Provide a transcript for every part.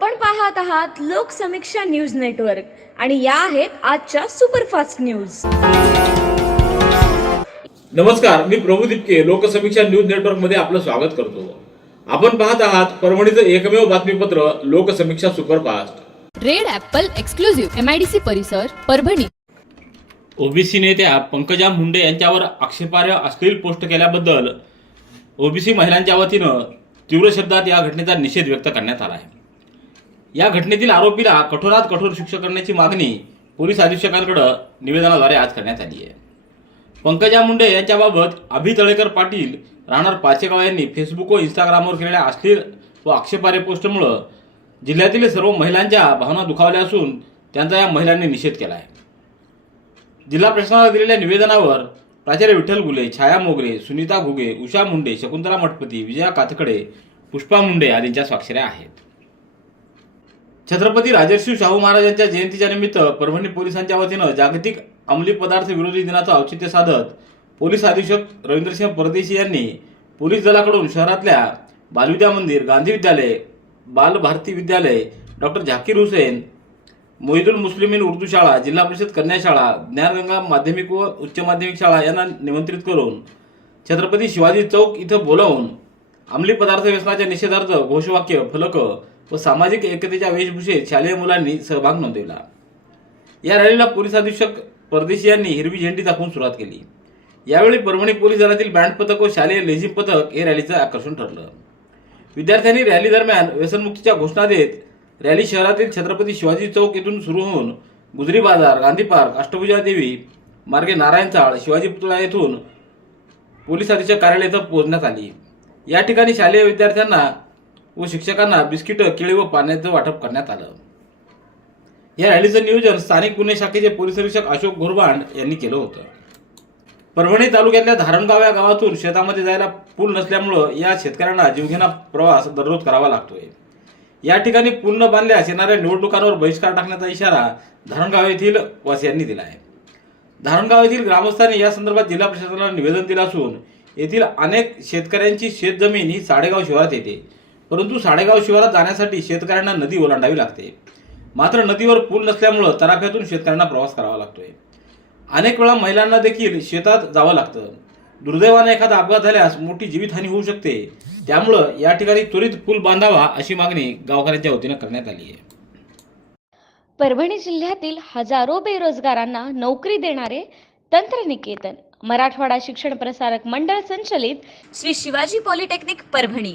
आपण पाहत आहात लोकसमीक्षा न्यूज नेटवर्क आणि या आहेत आजच्या सुपरफास्ट न्यूज. नमस्कार मी प्रभू दिपके लोकसमीक्षा न्यूज नेटवर्कमध्ये आपलं स्वागत करतो. आपण पाहत आहात परभणीचं एकमेव बातमीपत्र Loksamiksha superfast. Red apple exclusive MIDC परिसर परभणी. ओबीसी नेत्या पंकजा मुंडे यांच्यावर आक्षेपार्ह अश्लील पोस्ट केल्याबद्दल ओबीसी महिलांच्या वतीनं तीव्र शब्दात या घटनेचा निषेध व्यक्त करण्यात आला आहे. या घटनेतील आरोपीला कठोरात कठोर शिक्षा करण्याची मागणी पोलीस अधीक्षकांकडे निवेदनाद्वारे आज करण्यात आली आहे. पंकजा मुंडे यांच्याबाबत अभि तळेकर पाटील राहणार पाचेगाव यांनी फेसबुक व इंस्टाग्रामवर केलेल्या अश्लील व आक्षेपार्ह पोस्टमुळं जिल्ह्यातील सर्व महिलांच्या भावना दुखावल्या असून त्यांचा या महिलांनी निषेध केला आहे जिल्हा प्रशासनाला दिलेल्या निवेदनावर प्राचार्य विठ्ठल गुले छाया मोगरे सुनीता घुगे उषा मुंडे शकुंतला मठपती विजया कातकडे पुष्पा मुंडे आदींच्या स्वाक्षऱ्या आहेत. छत्रपती राजर्षी शाहू महाराजांच्या जयंतीच्या निमित्त परभणी पोलिसांच्या वतीनं जागतिक अंमली पदार्थ विरोधी दिनाचं औचित्य साधत पोलीस अधीक्षक रवींद्रसिंह परदेशी यांनी पोलीस दलाकडून शहरातल्या बालविद्या मंदिर गांधी विद्यालय बाल भारती विद्यालय डॉक्टर झाकीर हुसेन मोहिदुल मुस्लिमीन उर्दू शाळा जिल्हा परिषद कन्या शाळा ज्ञानगंगा माध्यमिक व उच्च माध्यमिक शाळा यांना निमंत्रित करून छत्रपती शिवाजी चौक इथं बोलावून अंमली पदार्थ व्यसनाच्या निषेधार्थ घोषवाक्य फलक व सामाजिक एकतेच्या वेशभूषेत शालेय मुलांनी सहभाग नोंदवला. या रॅलीला पोलीस अधीक्षक परदेशी यांनी हिरवी झेंडी दाखवून सुरुवात केली. यावेळी परभणी पोलीस दलातील बँड पथक व शालेय लेझिम पथक हे रॅलीचं आकर्षण ठरलं. विद्यार्थ्यांनी रॅली दरम्यान व्यसनमुक्तीच्या घोषणा देत रॅली शहरातील छत्रपती शिवाजी चौक येथून सुरू होऊन गुजरी बाजार गांधी पार्क अष्टभुजा देवी मार्गे नारायण चाळ शिवाजी पुतळा येथून पोलीस अधीक्षक कार्यालयात पोहोचण्यात आली. या ठिकाणी शालेय विद्यार्थ्यांना व शिक्षकांना बिस्किटं केळी व पाण्याचं वाटप करण्यात आलं. या रॅलीचं नियोजन स्थानिक गुन्हे शाखेचे पोलीस निरीक्षक अशोक घोरबांड यांनी केलं होतं. परभणी तालुक्यातल्या धारणगाव या गावातून शेतामध्ये जायला पूल नसल्यामुळं या शेतकऱ्यांना जीवघेणा प्रवास दररोज करावा लागतोय. या ठिकाणी पूल न बांधल्यास येणाऱ्या निवडणुकांवर बहिष्कार टाकण्याचा इशारा धारणगाव येथील वासियांनी दिला आहे धारणगाव येथील ग्रामस्थांनी या संदर्भात जिल्हा प्रशासनाला निवेदन दिलं असून येथील अनेक शेतकऱ्यांची शेतजमीन ही साडेगाव शहरात येते. परंतु साडेगाव शिवारात जाण्यासाठी शेतकऱ्यांना नदी ओलांडावी लागते. मात्र नदीवर पूल नसल्यामुळं तराफ्यातून शेतकऱ्यांना प्रवास करावा लागतोय. अनेक वेळा महिलांना देखील शेतात जावं लागतं. दुर्दैवाने एखादा अपघात झाल्यास मोठी जीवितहानी होऊ शकते. त्यामुळं या ठिकाणी त्वरित पूल बांधावा अशी मागणी गावकऱ्यांच्या वतीनं करण्यात आली आहे. परभणी जिल्ह्यातील हजारो बेरोजगारांना नोकरी देणारे तंत्रनिकेतन मराठवाडा शिक्षण प्रसारक मंडळ संचलित श्री शिवाजी पॉलिटेक्निक परभणी.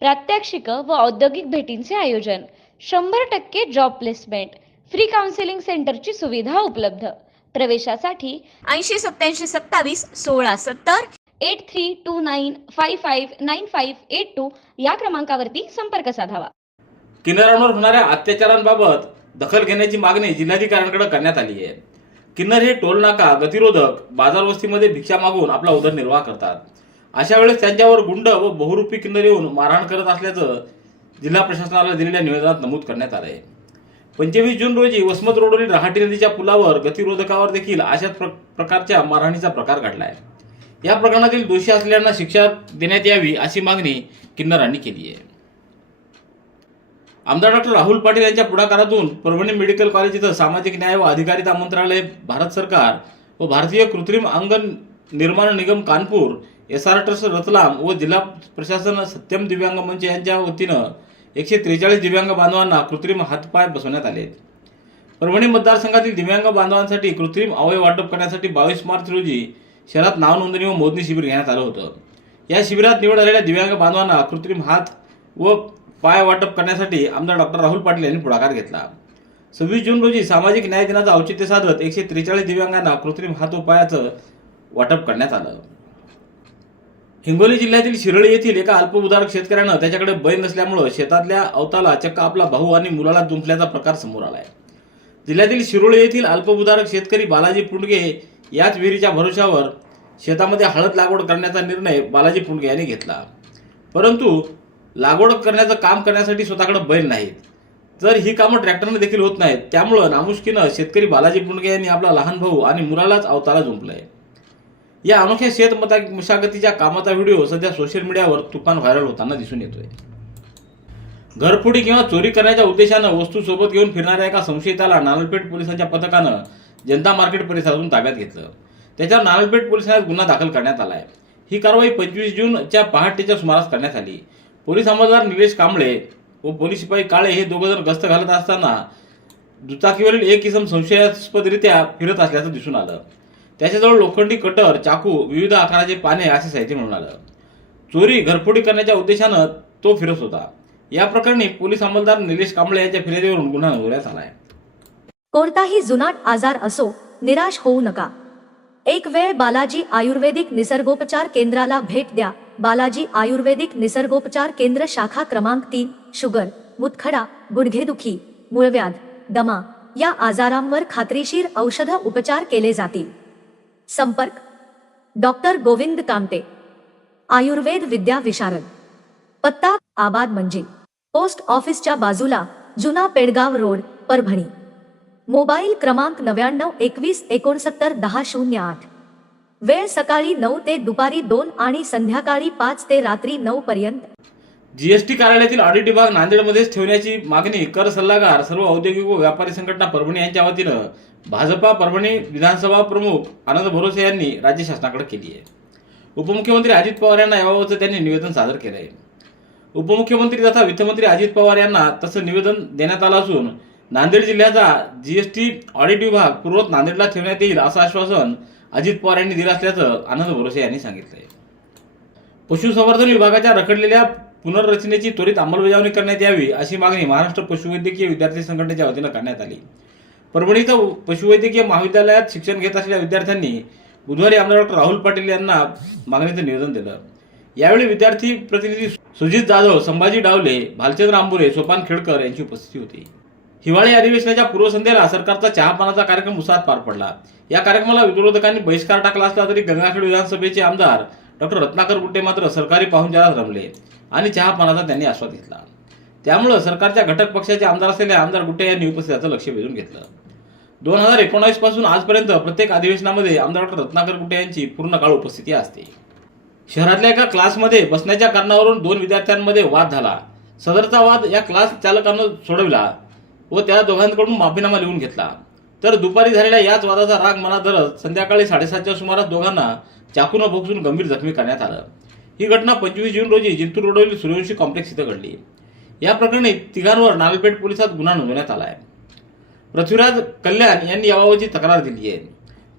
प्रात्यक्षिक व औद्योगिक भेटींचे आयोजन. शंभर टक्के जॉब प्लेसमेंट फ्री काउन्सिलिंग सेंटरची सुविधा उपलब्ध. प्रवेशासाठी ऐंशी सत्याऐंशी सत्तावीस सोळा सत्तर eight three two nine five five nine five eight two या क्रमांकावरती संपर्क साधावा. किन्नरांवर होणाऱ्या अत्याचारांबाबत दखल घेण्याची मागणी जिल्हाधिकाऱ्यांकडे करण्यात आली आहे. किन्नर हे टोल नाका गतिरोधक बाजार वस्तीमध्ये भिक्षा मागून आपला उदरनिर्वाह करतात. अशा वेळेस त्यांच्यावर गुंड व बहुरूपी किन्नर येऊन मारहाण करत असल्याचं जिल्हा प्रशासनाला दिलेल्या निवेदनात नमूद करण्यात आलं आहे पंचवीस जून रोजी वसमत रोडवरील रहाटी नदीच्या पुलावर गतिरोधकावर देखील अशाच प्र- प्रकारच्या मारहाणीचा प्रकार घडला आहे या प्रकरणातील दोषी असलेल्यांना शिक्षा देण्यात यावी अशी मागणी किन्नरांनी केली आहे. आमदार डॉक्टर राहुल पाटील यांच्या पुढाकारातून परभणी मेडिकल कॉलेज इथं सामाजिक न्याय व अधिकारिता मंत्रालय भारत सरकार व भारतीय कृत्रिम अंग निर्माण निगम Kanpur S R trust Ratlam व जिल्हा प्रशासन सत्यम दिव्यांग मंच यांच्या वतीनं एकशे त्रेचाळीस दिव्यांग बांधवांना कृत्रिम हातपाय बसवण्यात आले परभणी मतदारसंघातील दिव्यांग बांधवांसाठी कृत्रिम अवयव वाटप करण्यासाठी बावीस मार्च रोजी शहरात नाव नोंदणी व मोजणी शिबिर घेण्यात आलं होतं. या शिबिरात निवड झालेल्या दिव्यांग बांधवांना कृत्रिम हात व पाय वाटप करण्यासाठी आमदार डॉक्टर राहुल पाटील यांनी पुढाकार घेतला. सव्वीस जून रोजी सामाजिक न्याय दिनाचं औचित्य साधत एकशे त्रेचाळीस दिव्यांगांना कृत्रिम हात व पायाचं वाटप करण्यात आलं. हिंगोली जिल्ह्यातील शिरळी येथील एका अल्पभूधारक शेतकऱ्यानं त्याच्याकडे बैल नसल्यामुळं शेतातल्या अवताला चक्क आपला भाऊ आणि मुलाला जुंपल्याचा प्रकार समोर आलाय. जिल्ह्यातील शिरोळी येथील अल्पभूधारक शेतकरी बालाजी पुंडगे याच विहिरीच्या भरोशावर शेतामध्ये हळद लागवड करण्याचा निर्णय बालाजी पुंडगे यांनी घेतला. परंतु लागवड करण्याचं काम करण्यासाठी स्वतःकडे बैल नाहीत. तर ही कामं ट्रॅक्टरने देखील होत नाहीत त्यामुळं नामुष्कीनं शेतकरी बालाजी पुंडगे यांनी आपला लहान भाऊ आणि मुलालाच अवताला जुंपलाय या अनोख्या शेत मता मशागतीच्या कामाचा व्हिडिओ सध्या सोशल मीडियावर तुफान व्हायरल होताना दिसून येतोय. घरफोडी किंवा चोरी करण्याच्या उद्देशानं वस्तू सोबत घेऊन फिरणाऱ्या एका संशयिताला नानलपेठ पोलिसांच्या पथकानं जनता मार्केट परिसरातून ताब्यात घेतलं. त्याच्यावर नानलपेठ पोलिसांना गुन्हा दाखल करण्यात आलाय. ही कारवाई पंचवीस जूनच्या पहाटेच्या सुमारास करण्यात आली. पोलीस अंमलदार निलेश कांबळे व पोलीस शिपाई काळे हे दोघं जण गस्त घालत असताना दुचाकीवरील एक इसम संशयास्पदरित्या फिरत असल्याचं दिसून आलं. त्याच्याजवळ लोखंडी कटर चाकू विविध आकाराचे पाने असे साहित्य मिळून आलं. चोरी घरफोडी करण्याच्या उद्देशानं तो फिरत होता. या प्रकरणी पोलीस अंमलदार निलेश कांबळे यांच्या फिर्यादीवरून गुन्हा नोंदवण्यात आलाय. कोणताही जुनाट आजार असो निराश होऊ नका. एक वेळ बालाजी आयुर्वेदिक निसर्गोपचार केंद्राला भेट द्या. बालाजी आयुर्वेदिक निसर्गोपचार केंद्र शाखा क्रमांक तीन शुगर मुतखडा गुडघेदुखी मूळव्याध दमा. या आजारांवर खात्रीशीर औषध उपचार केले जातील. संपर्क. डॉक्टर गोविंद कामते. आयुर्वेद विद्या विशारद. पत्ता आबाद म्हणजे पोस्ट ऑफिसच्या बाजूला जुना पेडगाव रोड परभणी. मोबाईल क्रमांक नव्याण्णव एकवीस एकोणसत्तर दहा शून्य आठ. वेळ सकाळी नऊ ते दुपारी दोन आणि संध्याकाळी पाच ते रात्री नऊ पर्यंत. जीएसटी कार्यालयातील ऑडिट विभाग नांदेडमध्येच ठेवण्याची मागणी कर सल्लागार सर्व औद्योगिक व व्यापारी संघटना परभणी यांच्या वतीनं भाजपा परभणी विधानसभा प्रमुख आनंद भरोसे यांनी राज्य शासनाकडे केली आहे. उपमुख्यमंत्री अजित पवार यांना याबाबतचं त्यांनी निवेदन सादर केलं आहे उपमुख्यमंत्री तथा वित्तमंत्री अजित पवार यांना तसं निवेदन देण्यात आलं असून नांदेड जिल्ह्याचा जीएसटी ऑडिट विभाग पूर्वत नांदेडला ठेवण्यात येईल असं आश्वासन अजित पवार यांनी दिलं असल्याचं आनंद भरोसे यांनी सांगितलं आहे पशुसंवर्धन विभागाच्या रखडलेल्या पुनर्रचनेची त्वरित अंमलबजावणी करण्यात यावी अशी मागणी महाराष्ट्र पशुवैद्यकीय विद्यार्थी संघटनेच्या वतीनं करण्यात आली. परभणी इथं पशुवैद्यकीय महाविद्यालयात शिक्षण घेत असलेल्या विद्यार्थ्यांनी बुधवारी आमदार डॉक्टर राहुल पाटील यांना मागणीचं निवेदन दिलं. यावेळी विद्यार्थी प्रतिनिधी सुजित जाधव संभाजी डावले भालचंद्र आंबुरे सोपान खेडकर यांची उपस्थिती होती. हिवाळी अधिवेशनाच्या पूर्वसंध्येला सरकारचा चहापानाचा कार्यक्रम उसात पार पडला. या कार्यक्रमाला विरोधकांनी बहिष्कार टाकला असला तरी गंगाखेड विधानसभेचे आमदार डॉक्टर रत्नाकर गुट्टे मात्र सरकारी पाहुणचारात रमले आणि चहापानाचा त्यांनी आस्वाद घेतला. त्यामुळं सरकारच्या घटक पक्षाचे आमदार असलेले आमदार गुट्टे यांनी उपस्थिताचं लक्ष वेधून घेतलं. दोन हजार एकोणावीसपासून आजपर्यंत प्रत्येक अधिवेशनामध्ये आमदार डॉक्टर रत्नाकर गुट्टे यांची पूर्ण काळ उपस्थिती असते. शहरातल्या एका क्लासमध्ये बसण्याच्या कारणावरून दोन विद्यार्थ्यांमध्ये वाद झाला. सदरचा वाद या क्लास चालकानं सोडविला व त्या दोघांकडून माफीनामा लिहून घेतला. तर दुपारी झालेल्या याच वादाचा राग मनात धरत संध्याकाळी साडेसातच्या सुमारास दोघांना चाकूनं भोगसून गंभीर जखमी करण्यात आलं. ही घटना पंचवीस जून रोजी जिंतूर रोडवरील सूर्यवंशी कॉम्प्लेक्स इथं घडली. या प्रकरणी तिघांवर नालपेठ पोलिसात गुन्हा नोंदवण्यात आला आहे पृथ्वीराज कल्याण यांनी याबाबतची तक्रार दिली आहे.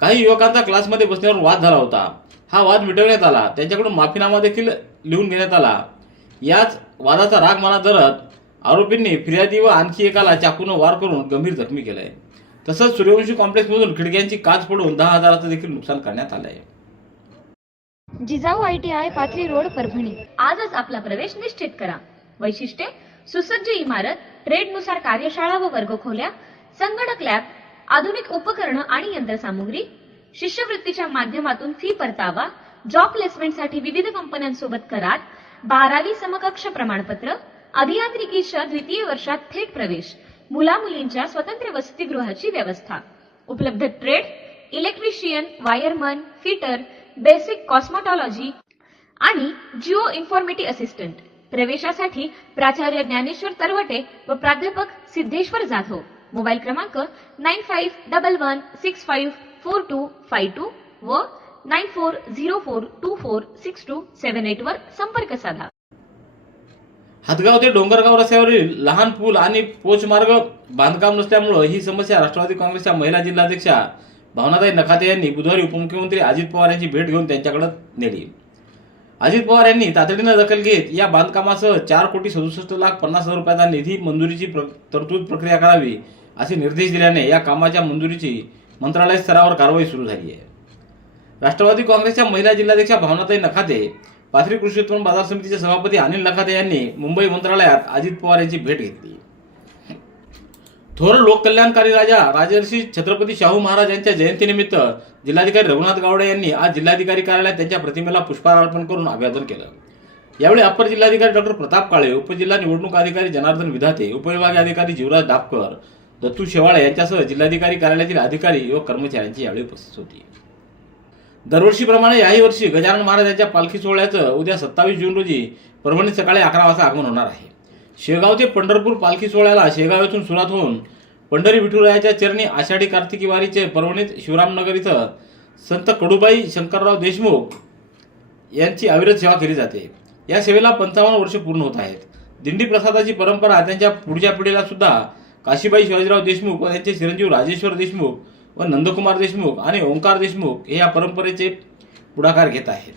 काही युवकांचा क्लासमध्ये बसण्यावर वाद झाला होता. हा वाद मिटवण्यात आला. त्यांच्याकडून माफीनामा देखील लिहून घेण्यात आला. याच वादाचा राग मनात धरत आरोपींनी फिर्यादी व आणखी एकाला चाकूनं वार करून गंभीर जखमी केलंय. तसंच सूर्यवंशी कॉम्प्लेक्समधून खिडक्यांची काच फोडून दहा हजाराचं देखील नुकसान करण्यात आलं आहे Jijau I T I Pathri road Parbhani. आजच आपला प्रवेश निश्चित करा. वैशिष्ट्ये सुसज्ज इमारत ट्रेडनुसार कार्यशाळा व वर्गखोल्या संगणक लॅब आधुनिक उपकरणं आणि यंत्रसामुग्री शिष्यवृत्तीच्या माध्यमातून फी परतावा जॉब प्लेसमेंटसाठी विविध कंपन्यांसोबत करार बारावी समकक्ष प्रमाणपत्र अभियांत्रिकीच्या द्वितीय वर्षात थेट प्रवेश मुला मुलींच्या स्वतंत्र वसतिगृहाची व्यवस्था उपलब्ध trade electrician wireman fitter basic cosmetology आणि जिओ इन्फॉर्मेटी असिस्टंट. प्रवेशासाठी प्राचार्य ज्ञानेश्वर तरवटे व प्राध्यापक सिद्धेश्वर जाधव. मोबाईल क्रमांक nine five double one six five four two five two व nine four zero four two four six two seven eight वर संपर्क साधा. हातगाव ते डोंगरगाव रस्त्यावरील लहान पूल आणि पोचमार्ग बांधकाम नसल्यामुळं ही समस्या राष्ट्रवादी काँग्रेसच्या महिला जिल्हाध्यक्षा भावनाताई नखाते यांनी बुधवारी उपमुख्यमंत्री अजित पवार यांची भेट घेऊन त्यांच्याकडे नेली. अजित पवार यांनी तातडीनं दखल घेत या बांधकामासह चार कोटी सदुसष्ट लाख पन्नास हजार रुपयाचा निधी मंजुरीची प्र- तरतूद प्रक्रिया करावी असे निर्देश दिल्याने या कामाच्या मंजुरीची मंत्रालय स्तरावर कारवाई सुरू झाली आहे. राष्ट्रवादी काँग्रेसच्या महिला जिल्हाध्यक्षा भावनाताई नखाते पाथरी कृषी उत्पन्न बाजार समितीचे सभापती अनिल नखाते यांनी मुंबई मंत्रालयात अजित पवार यांची भेट घेतली. थोर लोककल्याणकारी राजा राजर्षी छत्रपती शाहू महाराज यांच्या जयंतीनिमित्त जिल्हाधिकारी रघुनाथ गावडे यांनी आज जिल्हाधिकारी कार्यालयात त्यांच्या प्रतिमेला पुष्पहार अर्पण करून अभिवादन केलं. यावेळी अप्पर जिल्हाधिकारी डॉक्टर प्रताप काळे उपजिल्हा निवडणूक अधिकारी जनार्दन विधाते उपविभागीय अधिकारी जीवराज दापकर दत्तू शेवाळे यांच्यासह जिल्हाधिकारी कार्यालयातील अधिकारी व कर्मचाऱ्यांची यावेळी उपस्थित होती. दरवर्षीप्रमाणे याही वर्षी गजानन महाराज यांच्या पालखी सोहळ्याचं उद्या सत्तावीस जून रोजी परभणीत सकाळी अकरा वाजता आगमन होणार आहे. शेगाव ते पंढरपूर पालखी सोहळ्याला शेगाव येथून सुरुवात होऊन पंढरी विठुरायाच्या चरणी आषाढी कार्तिकी वारीचे परभणीत शिवरामनगर इथं संत कडुबाई शंकरराव देशमुख यांची अविरत सेवा केली जाते. या सेवेला पंचावन्न वर्ष पूर्ण होत आहेत. दिंडी प्रसादाची परंपरा त्यांच्या पुढच्या पिढीला सुद्धा काशीबाई शिवाजीराव देशमुख व त्यांचे चिरंजीव राजेश्वर देशमुख व नंदकुमार देशमुख आणि ओंकार देशमुख हे या परंपरेचे पुढाकार घेत आहेत.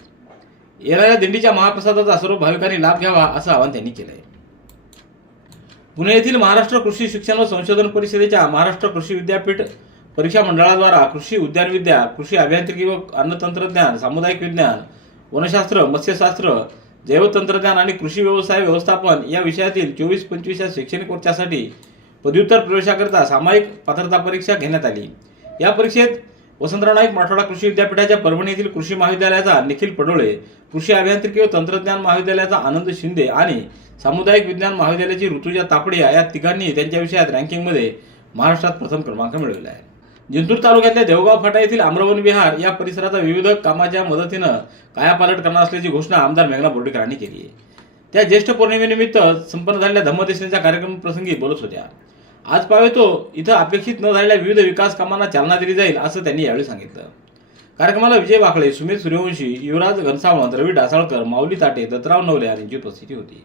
येणाऱ्या दिंडीच्या महाप्रसादाचा सर्व भाविकांनी लाभ घ्यावा असं आवाहन त्यांनी केलं आहे पुणे येथील महाराष्ट्र कृषी शिक्षण व संशोधन परिषदेच्या महाराष्ट्र कृषी विद्यापीठ परीक्षा मंडळाद्वारा कृषी उद्यान विद्या कृषी अभियांत्रिकी व अन्नतंत्रज्ञान सामुदायिक विज्ञान वनशास्त्र मत्स्यशास्त्र जैवतंत्रज्ञान आणि कृषी व्यवसाय व्यवस्थापन या विषयातील चोवीस पंचवीस या शैक्षणिक वर्षासाठी पदव्युत्तर प्रवेशाकरिता सामायिक पात्रता परीक्षा घेण्यात आली. या परीक्षेत वसंतराव नाईक मराठवाडा कृषी विद्यापीठाच्या परभणी येथील कृषी महाविद्यालयाचा निखिल पडोळे कृषी अभियांत्रिकी व तंत्रज्ञान महाविद्यालयाचा आनंद शिंदे आणि सामुदायिक विज्ञान महाविद्यालयाची ऋतुजा तापडिया या तिघांनी त्यांच्या विषयात रँकिंगमध्ये महाराष्ट्रात प्रथम क्रमांक मिळवला आहे. जिंतूर तालुक्यातल्या देवगाव फाटा येथील आम्रवन विहार या परिसराचा विविध कामाच्या मदतीनं कायापालट करणार असल्याची घोषणा आमदार मेघना बोर्डीकरांनी केली आहे. त्या ज्येष्ठ पौर्णिमेनिमित्त संपन्न झालेल्या धम्मदेशनाच्या कार्यक्रम प्रसंगी बोलत होत्या. आज पावेतो इथं अपेक्षित न झालेल्या विविध विकास कामांना चालना दिली जाईल असं त्यांनी यावेळी सांगितलं. कार्यक्रमाला विजय वाकळे सुमित सूर्यवंशी युवराज घनसावंत रवी डासाळकर माऊली ताटे दत्तराव नवले यांची उपस्थिती होती.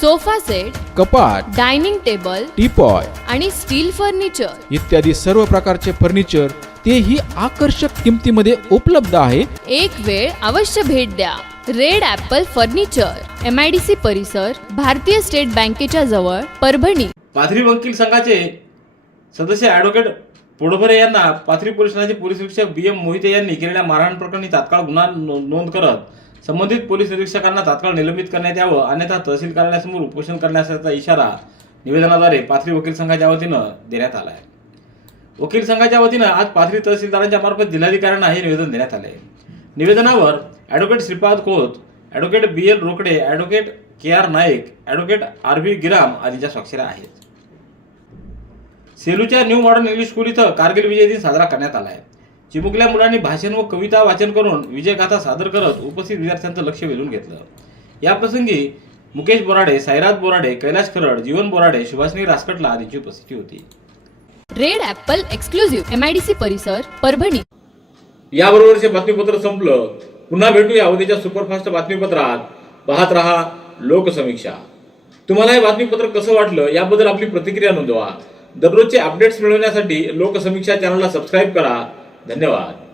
sofa set कपाट डायनिंग टेबल टीपॉय आणि स्टील फर्निचर. इत्यादी सर्व प्रकारचे फर्निचर तेही आकर्षक किमतीमध्ये उपलब्ध आहे. एक वेळ अवश्य भेट द्या. Red apple furniture M I D C परिसर भारतीय स्टेट बँकेच्या जवळ परभणी. पाथरी वकील संघाचे सदस्य ॲडव्होकेट पोडभरे यांना पाथरी पोलीस ठाण्याचे पोलीस निरीक्षक बी एम मोहिते यांनी केलेल्या मारहाण प्रकरणी तात्काळ गुन्हा नोंद करत संबंधित पोलीस निरीक्षकांना तात्काळ निलंबित करण्यात यावं अन्यथा तहसील कार्यालयासमोर उपोषण करण्याचा इशारा निवेदनाद्वारे पाथरी वकील संघाच्या वतीनं देण्यात आला आहे वकील संघाच्या वतीनं आज पाथरी तहसीलदारांच्या मार्फत जिल्हाधिकाऱ्यांना हे निवेदन देण्यात आले आहे निवेदनावर advocate Shripad Khot advocate B L Rokade advocate K R Naik advocate R V Giram आदींच्या स्वाक्षऱ्या आहेत. सेलूच्या न्यू मॉडर्न इंग्लिश स्कूल इथं कारगिल विजय दिन साजरा करण्यात आला आहे चिमुकल्या मुलांनी भाषण व कविता वाचन करून विजयगाथा सादर करत उपस्थित विद्यार्थ्यांचं लक्ष वेधून घेतलं. या प्रसंगी मुकेश बोराडे साईराज बोराडे कैलाश खरड जीवन बोराडे सुभाषिनी रासकटला आदींची उपस्थिती होती. Red apple exclusive M I D C परिसर परभणी. याबरोबरचे बातमीपत्र संपलं पुन्हा भेटूया उद्याच्या सुपरफास्ट बातमीपत्रात. पाहत रहा लोकसमीक्षा. तुम्हाला हे बातमीपत्र कसं वाटलं याबद्दल आपली प्रतिक्रिया नोंदवा. दररोजचे अपडेट्स मिळवण्यासाठी लोकसमीक्षा चॅनलला सबस्क्राईब करा. धन्यवाद.